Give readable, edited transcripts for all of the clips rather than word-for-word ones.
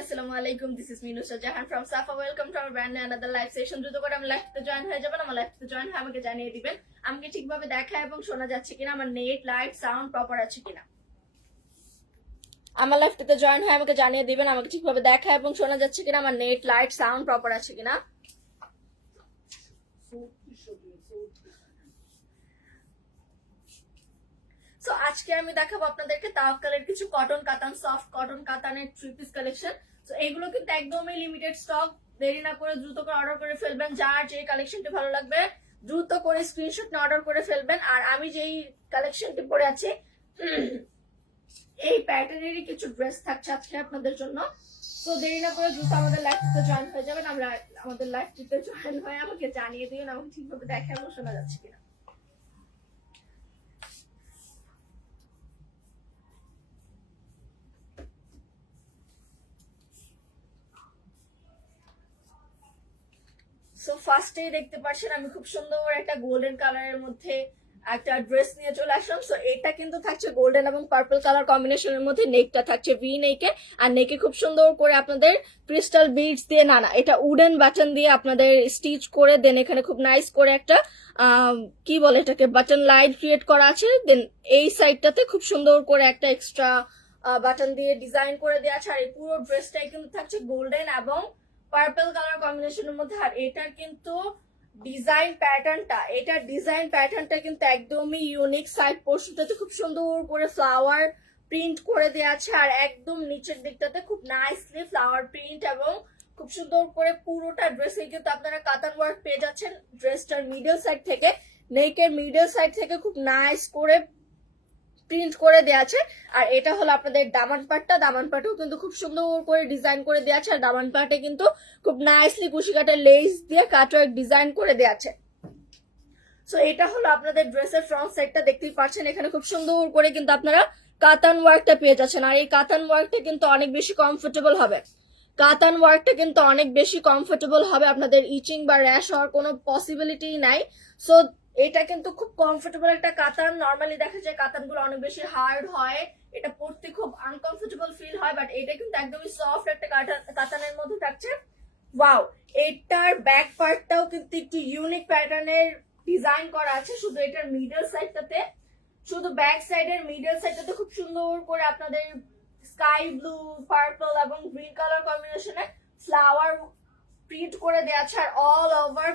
আসসালামু আলাইকুম, this is Minusa Jahan from Safa. Welcome to our brand new another live session. দ্রুত করে আমার লাইভে জয়েন হয়ে যাবেন। আমার লাইভে জয়েন হয়ে আমাকে জানিয়ে দিবেন আমাকে ঠিকভাবে দেখা এবং শোনা যাচ্ছে কিনা, আমার নেট লাইট সাউন্ড প্রপার আছে কিনা। আমার লাইভটাতে জয়েন হয়ে আমাকে জানিয়ে দিবেন আমাকে ঠিকভাবে দেখা এবং শোনা যাচ্ছে কিনা, আমার নেট লাইট সাউন্ড প্রপার আছে কিনা। সো আজকে আমি দেখাবো আপনাদেরকে তাওয়াক্কালের কিছু কটন কাতান, সফট কটন কাতানের থ্রি পিস কালেকশন। সো এগুলো কিন্তু একদমই লিমিটেড স্টক। দেরি না করে দ্রুত করে অর্ডার করে ফেলবেন। যার যে কালেকশনটি ভালো লাগবে দ্রুত করে স্ক্রিনশট নিয়ে অর্ডার করে ফেলবেন। আর আমি যেই কালেকশনটি পরে আছি এই প্যাটার্নেরই কিছু ড্রেস থাকছে আজকে আপনাদের জন্য। তো দেরি না করে দ্রুত আমাদের লাইভটিতে জয়েন হয়ে যাবেন। আমরা আমাদের লাইভটিতে জয়েন হয়ে আমাকে জানিয়ে দিবেন আমাকে ঠিকভাবে দেখা এবং শোনা যাচ্ছে কিনা। সো ফার্স্টেই দেখতে পাচ্ছেন আমি খুব সুন্দর একটা গোল্ডেন কালারের মধ্যে একটা ড্রেস নিয়ে চলে আসলাম। সো এটা কিন্তু থাকছে গোল্ডেন এবং পার্পল কালার কম্বিনেশনের মধ্যে। নেকটা থাকছে ভি নেকে, আর নেকে খুব সুন্দর করে আপনাদের ক্রিস্টাল বিডস দিয়ে, না এটা উডেন বাটন দিয়ে আপনাদের স্টিচ করে দেন। এখানে খুব নাইস করে একটা কি বলে এটাকে বাটন লাইট ক্রিয়েট করা আছে। দেন এই সাইডটাতে খুব সুন্দর করে একটা এক্সট্রা বাটন দিয়ে ডিজাইন করে দেওয়া আছে। আর এই পুরো ড্রেসটাই কিন্তু থাকছে গোল্ডেন এবং পার্পল কালার কম্বিনেশনের মধ্যে। আর এটার কিন্তু ডিজাইন প্যাটার্নটা কিন্তু একদমই ইউনিক। সাইড পোর্শনটাতে খুব সুন্দর করে ফ্লাওয়ার প্রিন্ট করে দেওয়া আছে, আর একদম নিচের দিকটাতে খুব নাইসলি ফ্লাওয়ার প্রিন্ট এবং খুব সুন্দর করে পুরোটা ড্রেসে কিন্তু আপনারা কাতান ওয়ার্ক পেয়ে যাচ্ছেন। ড্রেসটার মিডল সাইড থেকে, নেকের মিডল সাইড থেকে খুব নাইস করে প্রিন্ট করে দেওয়া আছে। আর এটা হলো আপনাদের দামান পাটটাও কিন্তু খুব সুন্দর করে ডিজাইন করে দেওয়া আছে। আর দামান পাটে কিন্তু খুব নাইসলি কুশি কাটের লেস দিয়ে কাটওয়ার্ক ডিজাইন করে দেওয়া আছে। সো এটা হলো আপনাদের ড্রেসের ফ্রন্ট সাইডটা, দেখতেই পাচ্ছেন এখানে খুব সুন্দর করে কিন্তু আপনারা কাতান ওয়ার্কটা পেয়ে যাচ্ছেন। আর এই কাতান ওয়ার্কটা কিন্তু অনেক বেশি কমফোর্টেবল হবে। আপনাদের ইচিং বা র্যাশ হওয়ার কোনো পসিবিলিটি নাই। সো এটা কিন্তু খুব কমফোর্টেবল একটা কাতান। নর্মালি দেখা যায় কাতানগুলো অনেক বেশি হার্ড হয়, এটা পরতে খুব আনকমফোর্টেবল ফিল হয়, বাট এটা কিন্তু একদমই সফট একটা কাতানের মধ্যে থাকছে। ওয়াও, এটার ব্যাক পার্টটাও কিন্তু একটু ইউনিক প্যাটার্নের ডিজাইন করা আছে। শুধু এটার মিডল সাইডটাতে, শুধু ব্যাক সাইডের মিডল সাইডটাতে খুব সুন্দর করে আপনাদের স্কাই ব্লু, পার্পল এবং গ্রিন কালার কম্বিনেশনে ফ্লাওয়ার প্রিন্ট করে দেওয়া আছে। আর অল ওভার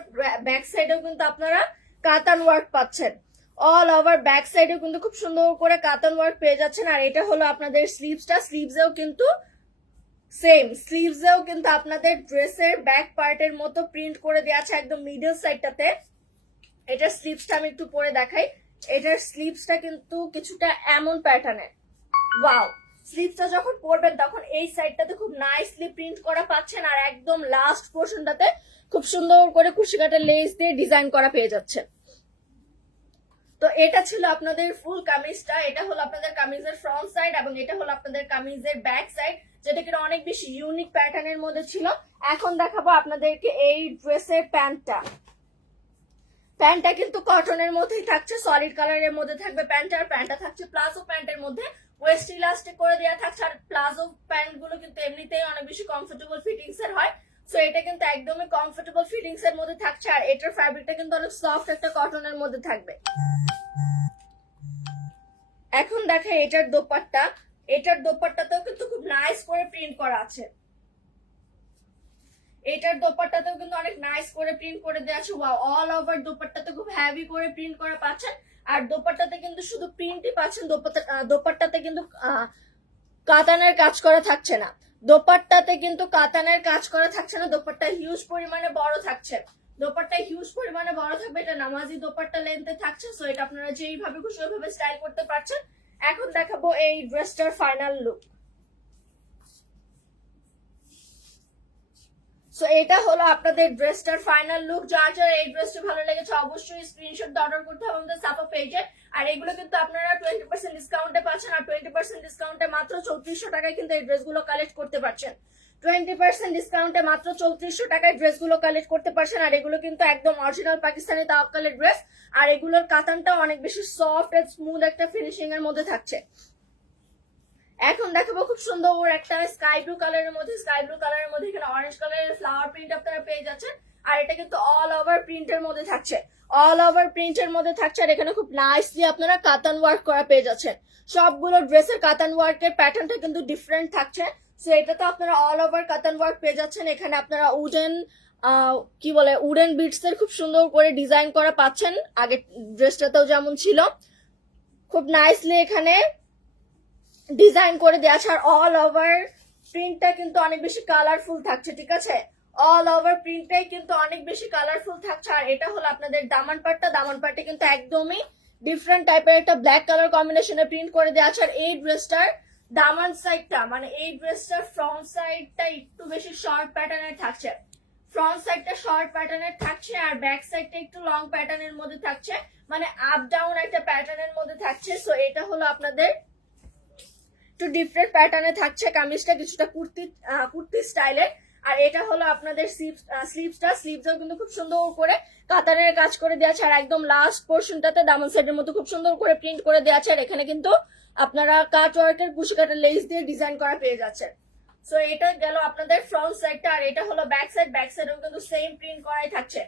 ব্যাক সাইডেও কিন্তু আপনারা কাতান ওয়ার্ক পাচ্ছেন। অল ওভার ব্যাক সাইডেও কিন্তু খুব সুন্দর করে কাতান ওয়ার্ক পেয়ে যাচ্ছেন। আর এটা হলো আপনাদের স্লিভসেও কিন্তু আপনাদের ড্রেসের ব্যাক পার্টের মতো প্রিন্ট করে দেওয়া আছে একদম মিডল সাইডটাতে। এটার স্লিভসটা আমি একটু পরে দেখাই। এটার স্লিভসটা কিন্তু কিছুটা এমন প্যাটার্নের। ওয়াও, স্লিভসটা যখন পরবেন তখন এই সাইডটাতে খুব নাইসলি প্রিন্ট করা পাচ্ছেন। আর একদম লাস্ট পোর্শনটাতে খুব সুন্দর করে কুশি কাটার লেস দিয়ে ডিজাইন করা পেয়ে যাচ্ছে। তো এটা ছিল আপনাদের ফুল কামিজটা। এটা হলো আপনাদের কামিজের ফ্রন্ট সাইড এবং এটা হলো আপনাদের কামিজের ব্যাক সাইড, যেটা কিনা অনেক বেশি ইউনিক প্যাটার্নের মধ্যে ছিল। এখন দেখাবো আপনাদেরকে এই ড্রেসের প্যান্টটা কিন্তু কটনের মধ্যেই থাকছে, সলিড কালারের মধ্যে থাকবে প্যান্টটা। আর প্যান্টটা থাকছে প্লাজো প্যান্টের মধ্যে, ওয়েস্ট ইলাস্টিক করে দেওয়া থাকছে। আর প্লাজো প্যান্ট গুলো কিন্তু এমনিতেই অনেক বেশি কমফোর্টেবল ফিটিংস এর হয়। সো এটা কিন্তু একদমই কমফোর্টেবল ফিটিংস এর মধ্যে থাকছে। আর এটার ফ্যাব্রিকটা কিন্তু অনেক সফট একটা কটনের মধ্যে থাকবে। এখন দেখাই এটার দোপাট্টাতেও কিন্তু খুব নাইস করে প্রিন্ট করা আছে। এটার দোপাট্টাতেও কিন্তু অনেক নাইস করে প্রিন্ট করে দেওয়া আছে। ওয়াও, অল ওভার দোপাট্টাতে খুব হেভি করে প্রিন্ট করা পাচ্ছেন। আর দোপাট্টাতে কিন্তু শুধু প্রিন্টই পাচ্ছেন, দোপাট্টাতে কিন্তু কাতানের কাজ করা থাকছে না। দোপাট্টা হিউজ পরিমাণে বড় থাকছে। এটা নামাজি দোপাট্টা লেন্থে থাকছে। সো এটা আপনারা যেইভাবে খুশি ওইভাবে স্টাইল করতে পারছেন। এখন দেখাবো এই ড্রেসটার ফাইনাল লুক। সো এটা হলো আপনাদের ড্রেসটার ফাইনাল লুক। যার যার এই ড্রেসটা ভালো লেগেছে অবশ্যই স্ক্রিনশট অর্ডার করতে হবে আমাদের সাফা পেজে। আর এগুলো কিন্তু আপনারা 20% ডিসকাউন্টে পাচ্ছেন। আর 20% ডিসকাউন্টে মাত্র 3400 টাকায় কিন্তু এই ড্রেসগুলো কালেক্ট করতে পারছেন। 20% ডিসকাউন্টে মাত্র 3400 টাকায় ড্রেসগুলো কালেক্ট করতে পারছেন। আর এগুলো কিন্তু একদম অরিজিনাল পাকিস্তানি তাওয়াক্কালের ড্রেস। আর এগুলোর কাতানটাও অনেক বেশি সফট এন্ড স্মুথ একটা ফিনিশিং এর মধ্যে থাকছে। এখন দেখাবো খুব সুন্দর একটা স্কাই ব্লু কালারের মধ্যে, স্কাই ব্লু কালারের মধ্যে এখানে অরেঞ্জ কালারের ফ্লাওয়ার প্রিন্ট আপনারা পেয়ে যাচ্ছেন। আর এটা কিন্তু অল ওভার প্রিন্টের মধ্যে থাকছে, অল ওভার প্রিন্টের মধ্যে থাকছে। আর এখানে খুব নাইসলি আপনারা কাতান ওয়ার্ক করা পেয়ে যাচ্ছেন। সবগুলো ড্রেসের কাতান ওয়ার্কের প্যাটার্নটা কিন্তু ডিফারেন্ট থাকছে। সো এটা তো আপনারা অল ওভার কাতান ওয়ার্ক পেয়ে যাচ্ছেন। এখানে আপনারা কি বলে উডেন বিটস এর খুব সুন্দর করে ডিজাইন করা পাচ্ছেন, আগে ড্রেসটাতেও যেমন ছিল। খুব নাইসলি এখানে ডিজাইন করে দেওয়া আছে। আর অল ওভার প্রিন্টটা কিন্তু অনেক বেশি কালারফুল থাকছে, ঠিক আছে? অল ওভার প্রিন্টটাই কিন্তু অনেক বেশি কালারফুল থাকছে। আর এটা হলো আপনাদের দামান পাটটা, দামান পাটে কিন্তু একদমই ডিফারেন্ট টাইপের একটা ব্ল্যাক কালার কম্বিনেশনে প্রিন্ট করে দেওয়া আছে। আর এই ড্রেসটার দামান সাইডটা মানে এই ড্রেসটার ফ্রন্ট সাইডটা একটু বেশি শর্ট প্যাটার্নের থাকছে, ফ্রন্ট সাইডটা শর্ট প্যাটার্নের থাকছে। আর ব্যাক সাইডটা একটু লং প্যাটার্নের মধ্যে থাকছে, মানে আপ ডাউন একটা প্যাটার্নের মধ্যে থাকছে। সো এটা হলো আপনাদের একটু ডিফারেন্ট প্যাটার্নে থাকছে। কামিজটা কিছুটা কুর্তি স্টাইলের। আর এটা হলো আপনাদের স্লিভসটা, স্লিভসও কিন্তু খুব সুন্দর করে কাতানের কাজ করে দেওয়া আছে। আর একদম লাস্ট পোর্শনটাতে দামান সেটের মতো খুব সুন্দর করে প্রিন্ট করে দেওয়া আছে। আর এখানে কিন্তু আপনারা কাট ওয়ার্কের কুশি কাটার লেস দিয়ে ডিজাইন করা পেয়ে যাচ্ছে। সো এটা গেল আপনাদের ফ্রন্ট সাইডটা। আর এটা হলো ব্যাক সাইড, ব্যাক সাইডেও কিন্তু সেম প্রিন্ট করাই থাকছে,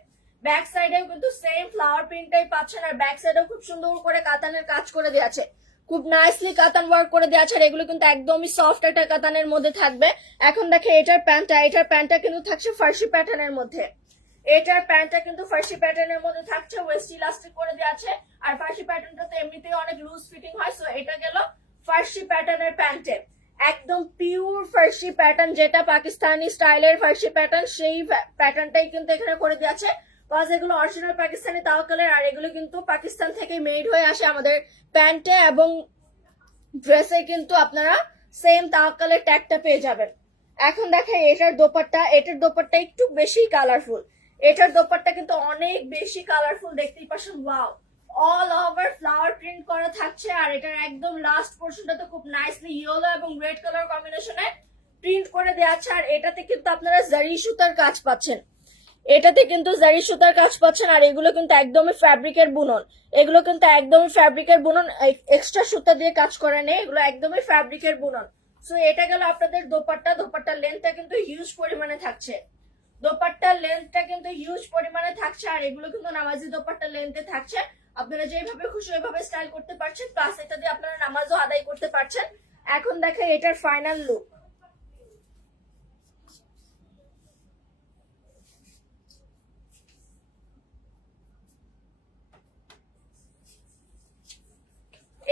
ব্যাক সাইডেও কিন্তু সেম ফ্লাওয়ার প্রিন্টটাই পাচ্ছেন। আর ব্যাক সাইডেও খুব সুন্দর করে কাতানের কাজ করে দেওয়া আছে, খুব নাইসলি কাতান ওয়ার্ক করে দেওয়া আছে। আর এগুলো কিন্তু একদমই সফট একটা কাতানের মধ্যে থাকবে। এখন দেখে এটার প্যান্টটা কিন্তু থাকছে ফার্সি প্যাটার্নের মধ্যে, এটার প্যান্টটা কিন্তু ফার্সি প্যাটার্নের মধ্যে থাকছে, ওয়েস্ট ইলাস্টিক করে দেওয়া আছে। আর ফার্সি প্যাটার্নটা তো এমনিতেই অনেক লুজ ফিটিং হয়। সো এটা গেল ফার্সি প্যাটার্নের প্যান্টে, একদম পিওর ফার্সি প্যাটার্ন, যেটা পাকিস্তানি স্টাইলের ফার্সি প্যাটার্ন সেই প্যাটার্নটাই কিন্তু এখানে করে দেওয়া আছে। প্লাস এগুলো অরিজিনাল পাকিস্তানি তাওয়াক্কালের। আর এগুলো কিন্তু পাকিস্তান থেকে মেড হয়ে আসে আমাদের প্যান্টে এবং ড্রেসে কিন্তু আপনারা সেম তাওয়াক্কালের ট্যাগটা পেয়ে যাবেন। এখন দেখেন এটার দোপাট্টা, এটার দোপাট্টা একটু বেশি কালারফুল, এটার দোপাট্টা কিন্তু অনেক বেশি কালারফুল, দেখতেই পাচ্ছেন। Wow, all over flower print করা থাকছে। আর এটার একদম লাস্ট পোর্শনটা তো খুব নাইসলি ইয়েলো এবং রেড কালার কম্বিনেশনে প্রিন্ট করে দেওয়া আছে। আর এটাতে কিন্তু আপনারা জারি সুতার কাজ পাচ্ছেন, এটাতে কিন্তু জারি সুতার কাজ পাচ্ছেন। আর এগুলো কিন্তু একদমই ফ্যাব্রিকের বুনন, এগুলো কিন্তু একদমই ফ্যাব্রিকের বুনন, এক্সট্রা সুতা দিয়ে কাজ করে নেই, এগুলো একদমই ফ্যাব্রিকের বুনন। সো এটা গেল আপনাদের দোপাট্টা, দোপাট্টার লেন্থটা কিন্তু হিউজ পরিমাণে থাকছে, দোপাট্টার লেন্থটা কিন্তু হিউজ পরিমাণে থাকছে। আর এগুলো কিন্তু নামাজি দোপাট্টার লেন্থে থাকছে, আপনারা যেভাবে খুশি ওইভাবে স্টাইল করতে পারছেন। প্লাস এটা দিয়ে আপনারা নামাজও আদায় করতে পারছেন। এখন দেখেন এটার ফাইনাল লুক।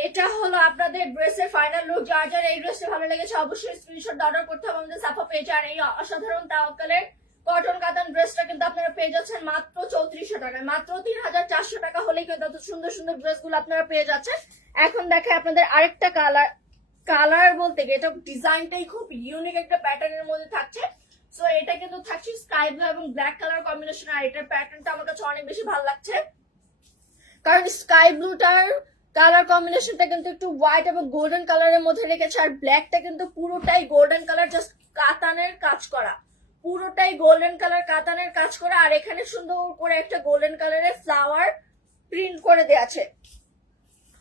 এটা হলো আপনাদের ড্রেসের ফাইনাল লুক। যার যার এই ড্রেসটা ভালো লেগেছে অবশ্যই স্ক্রিনশট অর্ডার করতে হবে আমাদের সাফা পেজে। আর এই অসাধারণ তাওয়াক্কালের কটন কাতান ড্রেসটা কিন্তু আপনারা পেয়ে যাচ্ছেন মাত্র 3400 টাকায়, মাত্র 3400 টাকা হলেই কিন্তু এত সুন্দর সুন্দর ড্রেসগুলো আপনারা পেয়ে যাচ্ছেন। এখন দেখে আপনাদের আরেকটা কালার বলতে গিয়ে এটা ডিজাইনটাই খুব ইউনিক একটা প্যাটার্নের মধ্যে থাকছে। সো এটা কিন্তু থাকছে স্কাই ব্লু এবং ব্ল্যাক কালার কম্বিনেশন। আর এটার প্যাটার্নটা আমার কাছে অনেক বেশি ভালো লাগছে, কারণ স্কাই ব্লুটার কালার কম্বিনেশনটা কিন্তু একটু হোয়াইট এবং গোল্ডেন কালারের মধ্যে রেখেছে। আর ব্ল্যাকটা কিন্তু পুরোটাই গোল্ডেন কালার, জাস্ট কাতানের কাজ করা, পুরোটাই গোল্ডেন কালার কাতানের কাজ করা। আর এখানে সুন্দর করে একটা গোল্ডেন কালারের ফ্লাওয়ার প্রিন্ট করে দেওয়া আছে।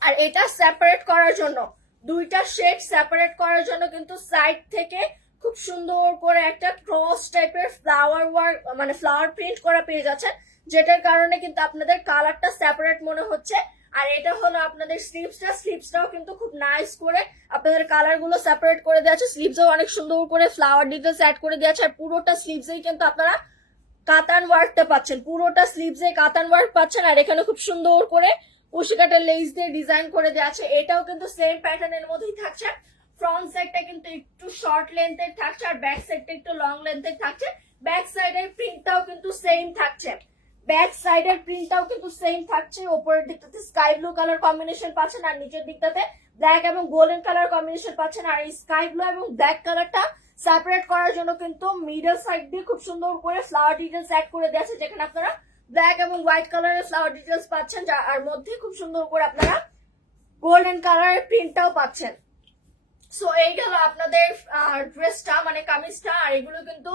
আর এটা সেপারেট করার জন্য, দুইটা শেড সেপারেট করার জন্য কিন্তু সাইড থেকে খুব সুন্দর করে একটা ক্রস টাইপের ফ্লাওয়ার ওয়ার্ক মানে ফ্লাওয়ার প্রিন্ট করা পেয়ে যাচ্ছে, যেটার কারণে কিন্তু আপনাদের কালারটা সেপারেট মনে হচ্ছে। আর এটা হলো আপনাদের স্লিভসটাও কিন্তু খুব নাইস করে আপনাদের কালার গুলো সেপারেট করে দেওয়া আছে। স্লিভসও অনেক সুন্দর করে ফ্লাওয়ার ডিটেলস অ্যাড করে দেওয়া আছে। আর পুরোটা স্লিভসেই কিন্তু আপনারা কাতান ওয়ার্কটা পাচ্ছেন, পুরোটা স্লিভসে কাতান ওয়ার্ক পাচ্ছেন। আর এখানে খুব সুন্দর করে কুশিকাটার লেস দিয়ে ডিজাইন করে দেওয়া আছে। এটাও কিন্তু সেম প্যাটার্নের মধ্যেই থাকছে। ফ্রন্ট সাইডটা কিন্তু একটু শর্ট লেন্থের থাকছে আর ব্যাক সাইডটা একটু লং লেন্থের থাকছে। ব্যাক সাইডের প্রিন্টটাও কিন্তু সেম থাকছে, ব্যাক সাইডের প্রিন্টটাও কিন্তু সেম থাকছে। উপরের দিকটাতে স্কাই ব্লু কালার কম্বিনেশন পাচ্ছেন আর নিচের দিকটাতে ব্ল্যাক এবং গোল্ডেন কালার কম্বিনেশন পাচ্ছেন। আর এই স্কাই ব্লু এবং ব্ল্যাক কালারটা সেপারেট করার জন্য কিন্তু মিডল সাইড দিয়ে খুব সুন্দর করে ফ্লাওয়ার ডিটেলস অ্যাড করে দেওয়া আছে, যেখানে আপনারা ব্ল্যাক এবং হোয়াইট কালারের ফ্লাওয়ার ডিটেলস পাচ্ছেন, আর মধ্যে খুব সুন্দর করে আপনারা গোল্ডেন কালারের প্রিন্টটাও পাচ্ছেন। সো এই গেল আপনাদের ড্রেসটা মানে কামিজটা। আর এগুলো কিন্তু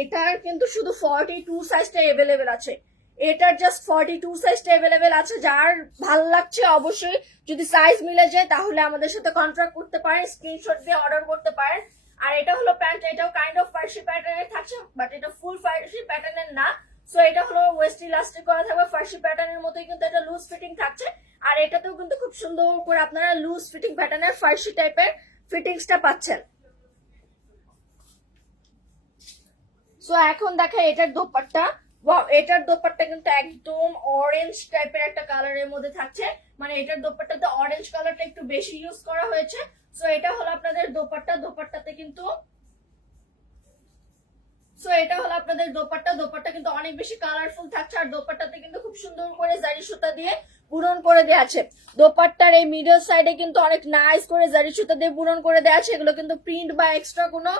এটার কিন্তু শুধু 42 সাইজটা এভেলেবেল আছে, এটার জাস্ট 42 সাইজটা অ্যাভেলেবেল আছে। যার ভালো লাগছে অবশ্যই যদি সাইজ মিলে যায় তাহলে আমাদের সাথে কন্ট্রাক্ট করতে পারেন, স্ক্রিনশট দিয়ে অর্ডার করতে পারেন। আর এটা হলো প্যান্ট, এটাও কাইন্ড অফ ফার্সি প্যাটার্নের থাকছে, বাট এটা ফুল ফার্সি প্যাটার্নের না। সো এটা হলো ওয়েস্ট ইলাস্টিক করা থাকবে, ফার্সি প্যাটার্নের মতোই কিন্তু এটা লুজ ফিটিং থাকছে। আর এটাতেও কিন্তু খুব সুন্দর করে আপনারা লুজ ফিটিং প্যাটার্নের ফার্সি টাইপের ফিটিংসটা পাচ্ছেন। সো এখন দেখা এটার দোপাট্টা। এটার দোপাট্টা কিন্তু একদম অরেঞ্জ টাইপের একটা কালারের মধ্যে থাকছে, মানে এটার দোপাট্টাতে অরেঞ্জ কালারটা একটু বেশি ইউজ করা হয়েছে। সো এটা হলো আপনাদের দোপাট্টা, দোপাট্টাতে কিন্তু এটা হলো আপনাদের দোপাট্টা। দোপাট্টা কিন্তু অনেক বেশি কালারফুল থাকছে, আর দোপাট্টাতে কিন্তু খুব সুন্দর করে জারি সুতা দিয়ে বুনন করে দেওয়া আছে। দোপাট্টার এই মিডল সাইডে কিন্তু অনেক নাইস করে জারি সুতা দিয়ে বুনন করে দেওয়া আছে। এগুলো কিন্তু প্রিন্ট বা এক্সট্রা কোনো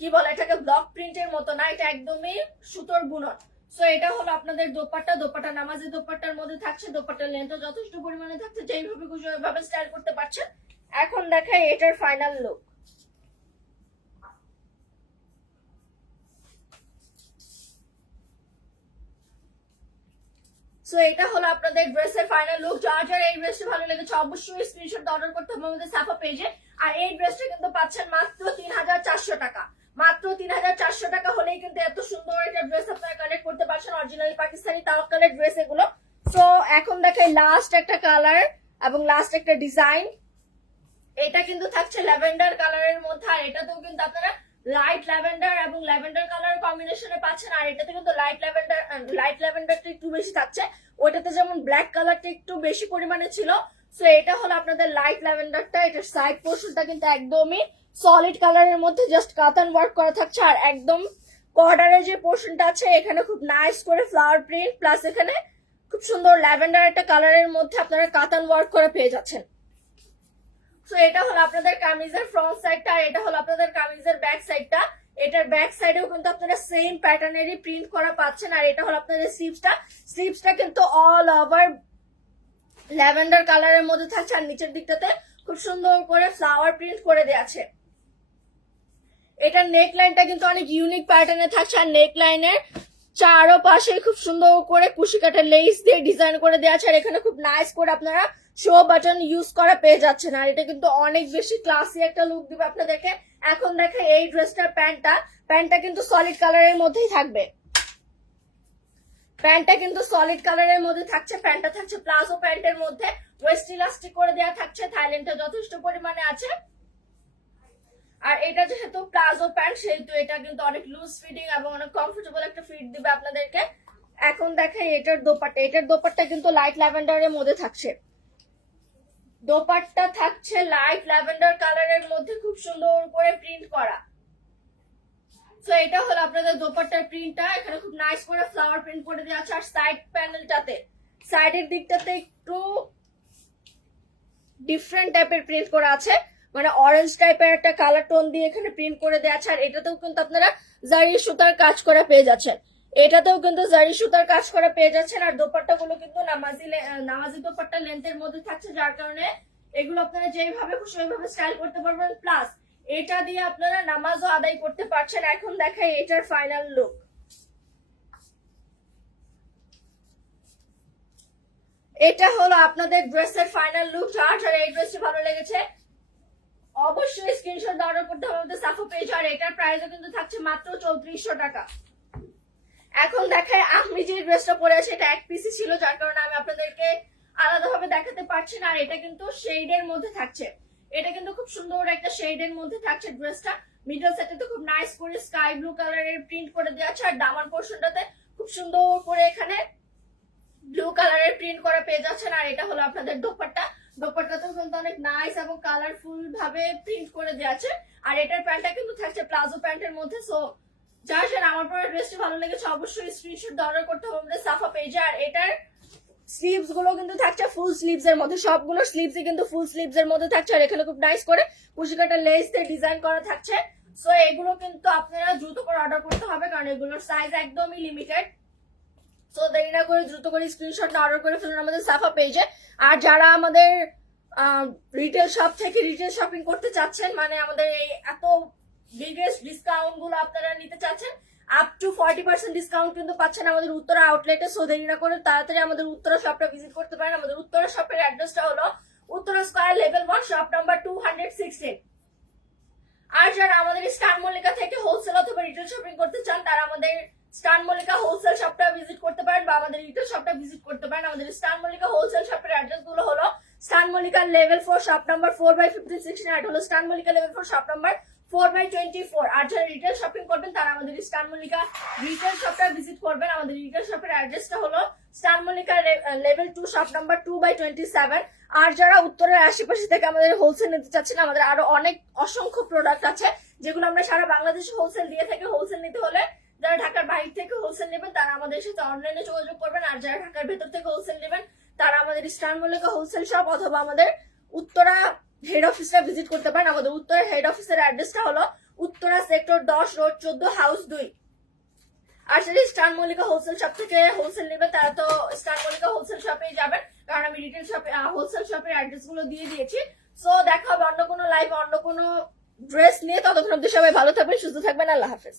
কি বলে এটাকে ব্লক প্রিন্টের মতো না, এটা একদমই সুতোর বুনন। সো এটা হলো আপনাদের দোপাট্টা। দোপাট্টা নামাজি দোপাট্টার মধ্যে থাকছে, দোপাট্টার লেন্থও যথেষ্ট পরিমাণে থাকছে, যেইভাবে খুশি ওইভাবে স্টাইল করতে পারছেন। এখন দেখাই এটার ফাইনাল লুক। সো এটা হলো আপনাদের ড্রেসের ফাইনাল লুক। যার যার এই ড্রেসটা ভালো লেগেছে অবশ্যই স্ক্রিনশট অর্ডার করতে হবে আমাদের সাফা পেজে। আর এই ড্রেসটা কিন্তু পাচ্ছেন মাত্র 3400 টাকা। মাত্র 3400 টাকা হলেই কিন্তু এত সুন্দর একটা ড্রেস আপনারা কালেক্ট করতে পারছেন, অরিজিনালি পাকিস্তানি তাওয়াক্কালের ড্রেস এগুলো। সো এখন দেখাই লাস্ট একটা কালার এবং লাস্ট একটা ডিজাইন। এটা কিন্তু থাকছে ল্যাভেন্ডার কালারের মধ্যে, আর এটাতেও কিন্তু আপনারা লাইট ল্যাভেন্ডার এবং ল্যাভেন্ডার কালার কম্বিনেশনে পাচ্ছেন। আর এটাতে কিন্তু লাইট ল্যাভেন্ডারটা একটু বেশি থাকছে, ওইটাতে যেমন ব্ল্যাক কালারটা একটু বেশি পরিমাণে ছিল। সো এটা হলো আপনাদের লাইট ল্যাভেন্ডারটা। এটার সাইড পোর্শনটা কিন্তু একদমই সলিড কালারের মধ্যে জাস্ট কাতান ওয়ার্ক করা থাকছে, আর একদম কর্ডারের যে পোর্শনটা আছে এখানে খুব নাইস করে ফ্লাওয়ার প্রিন্ট প্লাস এখানে খুব সুন্দর ল্যাভেন্ডার একটা কালারের মধ্যে আপনারা কাতান ওয়ার্ক করে পেয়ে যাচ্ছেন। সো এটা হলো আপনাদের কামিজের ফ্রন্ট সাইডটা, আর এটা হলো আপনাদের কামিজের ব্যাক সাইডটা। এটার ব্যাক সাইডেও কিন্তু আপনারা সেম প্যাটার্নেরই প্রিন্ট করা পাচ্ছেন। আর এটা হলো আপনাদের স্লিভসটা কিন্তু অল ওভার ল্যাভেন্ডার কালারের মধ্যে থাকছে, আর নিচের দিকটাতে খুব সুন্দর করে ফ্লাওয়ার প্রিন্ট করে দেওয়া আছে। এটার নেক লাইনটা কিন্তু অনেক ইউনিক প্যাটার্নে থাকছে, আর নেক লাইনের চারোপাশে খুব সুন্দর করে কুশি কাটা লেস দিয়ে ডিজাইন করে দেওয়া আছে, আর এখানে খুব নাইস করে আপনারা শো বাটন ইউজ করা পেয়ে যাচ্ছেন। আর এটা কিন্তু অনেক বেশি ক্লাসি একটা লুক দিবে আপনাদেরকে। এখন দেখে এই ড্রেসটার প্যান্টটা কিন্তু সলিড কালারের মধ্যেই থাকবে। প্যান্টটা কিন্তু সলিড কালারের মধ্যে থাকছে। প্যান্টটা থাকছে প্লাজো প্যান্টের মধ্যে, ওয়েস্ট ইলাস্টিক করে দেওয়া থাকছে, থাইল্যান্ডটা যথেষ্ট পরিমাণে আছে। আর এটা যেহেতু প্লাজো প্যান্ট সেহেতু এটা কিন্তু অনেক লুজ ফিটিং এবং অনেক কমফোর্টেবল একটা ফিট দিবে আপনাদেরকে। এখন দেখাই এটার দোপাট্টা। এটার দোপাট্টা কিন্তু লাইট ল্যাভেন্ডারের মধ্যে থাকছে। দোপাট্টা থাকছে লাইট ল্যাভেন্ডার কালারের মধ্যে খুব সুন্দর করে প্রিন্ট করা। সো এটা হলো আপনাদের দোপাট্টার প্রিন্টটা। এখানে খুব নাইস করে ফ্লাওয়ার প্রিন্ট করে দেওয়া আছে, আর সাইড প্যানেলটাতে সাইডের দিকটাতে একটু ডিফারেন্ট টাইপের প্রিন্ট করা আছে, মানে অরেঞ্জ টাইপের একটা কালার টোন দিয়ে এখানে প্রিন্ট করে দেওয়া আছে। আর এটাতেও কিন্তু আপনারা জারি সুতার কাজ করা পেয়ে যাচ্ছেন। এটাতেও কিন্তু জারি সুতার কাজ করা পেয়ে যাচ্ছেন। আর দোপাট্টা গুলো কিন্তু নামাজি দোপাট্টা লেন্থের মধ্যে থাকছে, যার কারণে এগুলো আপনারা যেভাবে খুশি ওইভাবে স্টাইল করতে পারবেন, প্লাস এটা দিয়ে আপনারা নামাজও আদায় করতে পারছেন। এখন দেখাই এটার ফাইনাল লুক। এটা হলো আপনাদের ড্রেসের ফাইনাল লুক। যার এই ড্রেসটি ভালো লেগেছে অবশ্যই স্ক্রিনশট অর্ডার করতে হবে আমাদের সাফা পেজ। আর এটার প্রাইসও কিন্তু থাকছে মাত্র 3400 টাকা। এখন দেখায় আমি যে ড্রেসটা পরে আছি এটা এক পিসই ছিল, যার কারণে আমি আপনাদেরকে আলাদাভাবে দেখাতে পারছি না। আর এটা কিন্তু শেডের মধ্যে থাকছে, এটা কিন্তু খুব সুন্দর একটা শেডের মধ্যে থাকছে ড্রেসটা। মিডল সাইডে খুব নাইস করে স্কাই ব্লু কালারের প্রিন্ট করে দেওয়া আছে, আর ডামার পোর্শনটাতে খুব সুন্দর করে এখানে ব্লু কালারের প্রিন্ট করা পেয়ে যাচ্ছেন। আর এটা হলো আপনাদের দোপাট্টা। দোপাট্টাতেও কিন্তু অনেক নাইস এবং কালারফুল ভাবে প্রিন্ট করে দেওয়া আছে। আর এটার প্যান্টটা কিন্তু থাকছে প্লাজো প্যান্টের মধ্যে। সো যার যার আমার পরে ড্রেসটি ভালো লেগেছে অবশ্যই স্ক্রিনশট অর্ডার করতে হবে আমাদের সাফা পেজে। আর এটার স্লিভস গুলো কিন্তু থাকছে ফুল স্লিভস এর মধ্যে, সবগুলো স্লিভসই কিন্তু ফুল স্লিভস এর মধ্যে থাকছে। আর এখানে খুব নাইস করে কুশিকাটা লেস দিয়ে ডিজাইন করা থাকছে। সো এগুলো কিন্তু আপনারা দ্রুত করে অর্ডার করতে হবে, কারণ এগুলোর সাইজ একদমই লিমিটেড। সো দেরি না করে দ্রুত করে স্ক্রিনশট অর্ডার করে ফেলুন আমাদের সাফা পেজে। আর যারা আমাদের রিটেল শপ থেকে রিটেল শপিং করতে চাচ্ছেন, মানে আমাদের এই এত বিগেস্ট ডিসকাউন্ট গুলো আপনারা নিতে চাচ্ছেন, আপ টু 40% ডিসকাউন্ট কিন্তু পাচ্ছেন আমাদের উত্তরা আউটলেটে। সো দেরি না করে তাড়াতাড়ি আমাদের উত্তরা শপটা ভিজিট করতে পারেন। আমাদের উত্তরা শপের অ্যাড্রেসটা হলো Uttara square level 1 shop number 216। আর যারা আমাদের স্টার মল্লিকা থেকে হোলসেল অথবা রিটেল শপিং করতে চান তারা আমাদের স্টার মল্লিকা হোলসেল শপটা ভিজিট করতে পারেন বা আমাদের রিটেল শপটা ভিজিট করতে পারেন। আমাদের স্টার মল্লিকা হোলসেল শপের অ্যাড্রেস গুলো হলো star Mallika level 4 shop number 4/1516 আর হলো star Mallika level 4 shop number 4/24। আর যারা রিটেল শপিং করবেন তারা আমাদের স্টার মল্লিকা রিটেল শপটা ভিজিট করবেন। আমাদের রিটেল শপের অ্যাড্রেসটা হলো star Mallika level 2 shop number 2/27। আর যারা উত্তরের আশেপাশে থেকে আমাদের হোলসেল নিতে চাচ্ছেন আমাদের আরো অনেক অসংখ্য প্রোডাক্ট আছে যেগুলো আমরা সারা বাংলাদেশে হোলসেল দিয়ে থাকি। হোলসেল নিতে হলে যারা ঢাকার বাইরে থেকে হোলসেল নেবেন তারা আমাদের সাথে অনলাইনে যোগাযোগ করবেন। আর যারা ঢাকার ভেতর থেকে হোলসেল নেবেন তারা আমাদের স্টার মল্লিকা হোলসেল শপ অথবা আমাদের উত্তরা হেড অফিসটা ভিজিট করতে পারেন। আমাদের উত্তরা হেড অফিসের অ্যাড্রেসটা হলো উত্তরা সেক্টর 10 রোড 14 হাউস 2। আর যদি স্টার মল্লিকা হোলসেল শপ থেকে হোলসেল নেবেন তারা তো স্টার মল্লিকা হোলসেল শপেই যাবেন, কারণ আমি রিটেল শপে হোলসেল শপের অ্যাড্রেস গুলো দিয়ে দিয়েছি। সো দেখা হবে অন্য কোনো লাইভ অন্য কোনো ড্রেস নিয়ে। ততক্ষণ অব্দি সবাই ভালো থাকবেন, সুস্থ থাকবেন। আল্লাহ হাফেজ।